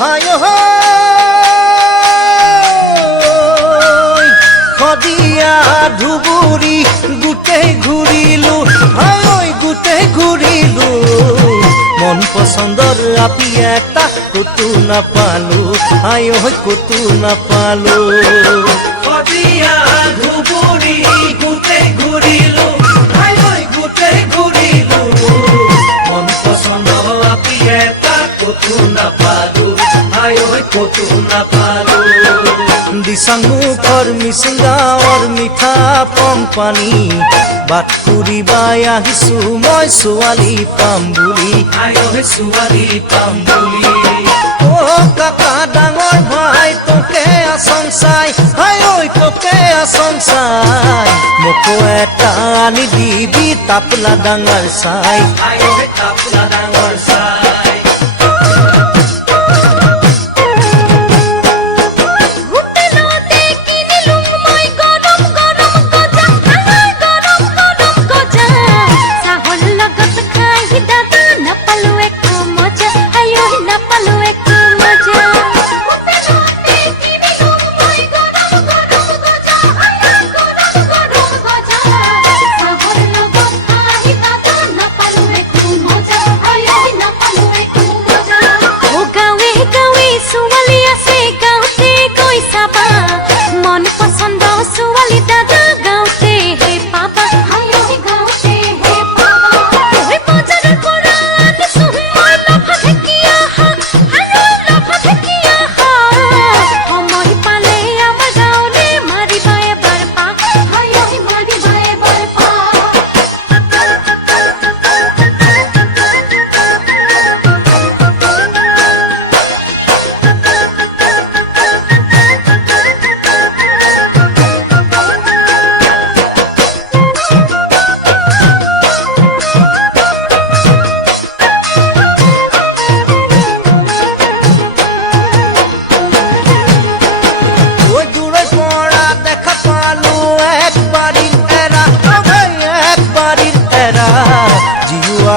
হাই সদিয়া ধুবুৰী গোটেই ঘূৰিলো হাই গোটেই ঘূৰিলো মন পছন্দৰ আপি এটা কতো নাপালো হাই কতো নাপালো সদিয়া ধুবুৰী গোটেই ঘূৰিলো হাই গোটেই ঘূৰিলো মন পছন্দৰ আপি এটা কতো নাপালো হাই কতো নাপালো দিচাং মুখৰ মিচিং গাঁৱৰ মিঠা পং পানী বাট ফুৰিবাই আহিছো মই ছোৱালী পাম বুলি ছোৱালী পাম বুলি অ কাকা ডাঙৰ ভাই তোকে আচং চাই হাই ঐ তোকে আচং চাই মোকো এটা আনি দিবি তাপলা ডাঙৰ চাই তাপলা ডাঙৰ চাই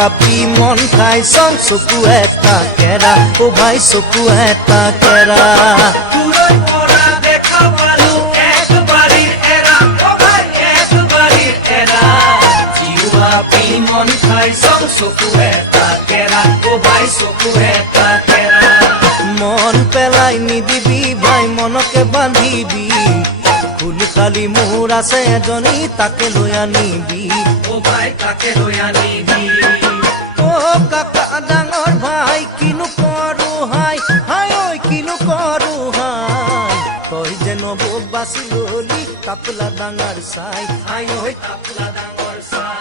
আপি মন খাই চং চকু এটা কেৰা ও ভাই চকু এটা কেৰা দূৰৰ পৰা দেখা পালো একবাৰিৰ এৰা ও ভাই একবাৰিৰ এৰা জিউ আপি মন খাই চং চকু এটা কেৰা ও ভাই চকু এটা কেৰা মন পেলাই নিদিবি ভাই মনকে বান্ধিবি খুলি খালি মোৰ আছে এজনী তাকে লৈ আনিবি ও ভাই তাকে লৈ আনিবি কাকা ডাঙৰ ভাই কিনো কৰো হাই হাই ঐ কিনো কৰো হাই তই যে নব বাচি ললি তাপলা ডাঙৰ চাই হাই তাপলা ডাঙৰ চাই